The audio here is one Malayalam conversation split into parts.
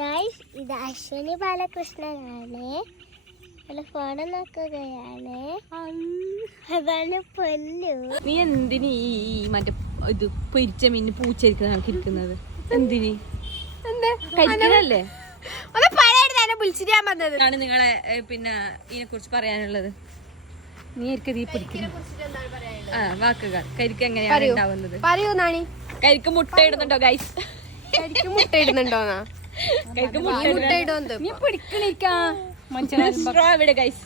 ഗൈസ്, ഇത് അശ്വിനി ബാലകൃഷ്ണനാണ്. ഫോണ് നോക്കുകയാണ്. അതാണ് പൊന്നു. നീ എന്തിന് ഈ മറ്റേ ഇത് പൊരിച്ച മീൻ പൂച്ചരിക്കുന്ന ഇരിക്കുന്നത്? എന്തിന്? കഴിക്കണല്ലേ? ആണ് നിങ്ങളെ പിന്നെ ഇതിനെ കുറിച്ച് പറയാനുള്ളത്? നീ ഈ പൊരിക്കുന്ന വാക്കുകൾ കരിക്ക് എങ്ങനെയാണ് ഉണ്ടാവുന്നത്? കരിക്ക് മുട്ട ഇടുന്നുണ്ടോ ഗൈസ്? മുട്ട ഇടുന്നുണ്ടോന്നാ? കരിക്ക് മുട്ട ഇടുന്നുണ്ട്. നീ പൊരിക്കണിരിക്കാ സ്ട്രോ എവിടെ ഗൈസ്?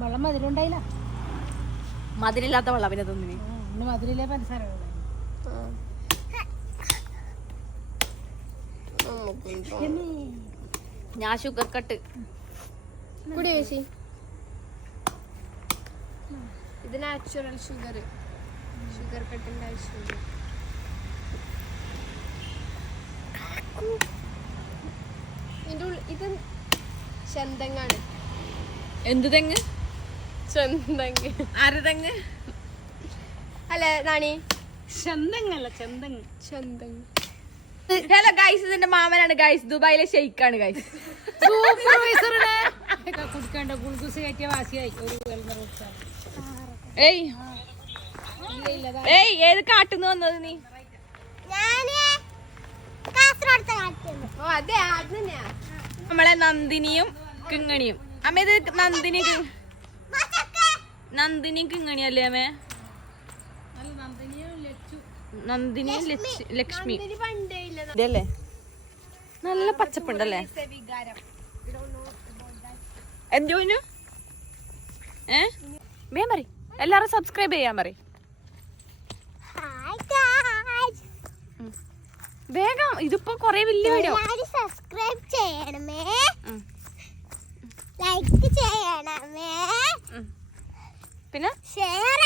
വെള്ളം മധുരണ്ടായില്ല. മധുരില്ലാത്ത വെള്ളം പിന്നെ തോന്നി. മധുരയിലെ പഞ്ചസാര ഞാൻ ഷുഗർ കട്ട് കൂടി ചേച്ചി. ഇത് നാച്ചുറൽ ഷുഗർ കട്ടിന്റെ ആവശ്യമുണ്ട്. ഇത് ചെന്തങ്ങാണ്. എന്ത് തെങ്ങ്? ചെന്തങ്ങ്. അരതെങ്ങ് അല്ലെ നാണി? ചെന്തങ്ങല്ല, ചെന്തങ്ങ്. ചെന്തങ്ങ്. ഹലോ ഗൈസ്, ഇതിന്റെ മാമനാണ് ഗൈസ്. ദുബായിലെ ഷെയ്ക്കാണ് ഗൈസ്. കുടിക്കേണ്ട ഗുൾഗൂസ് കയറ്റിയ വാസിയായി ഒരു ഏയ് ഏയ് ഏത് കാട്ടുന്ന് വന്നത് നീ? നമ്മളെ നന്ദിനിയും കിങ്ങണിയും. അമ്മ ഇത് നന്ദിനിയും കിങ്ങണിയല്ലേ അമ്മേ? നന്ദിനിയും ലക്ഷ്മി ഇതല്ലേ? നല്ല പച്ചപ്പുണ്ടല്ലേ? എന്തോന്നു വേം പറ. എല്ലാരും സബ്സ്ക്രൈബ് ചെയ്യാൻ പറ വേഗം. ഇതിപ്പോ കൊറേ വലിയ വീഡിയോ. സബ്സ്ക്രൈബ് ചെയ്യണമേ, ലൈക്ക് ചെയ്യണമേ, പിന്നെ ഷെയർ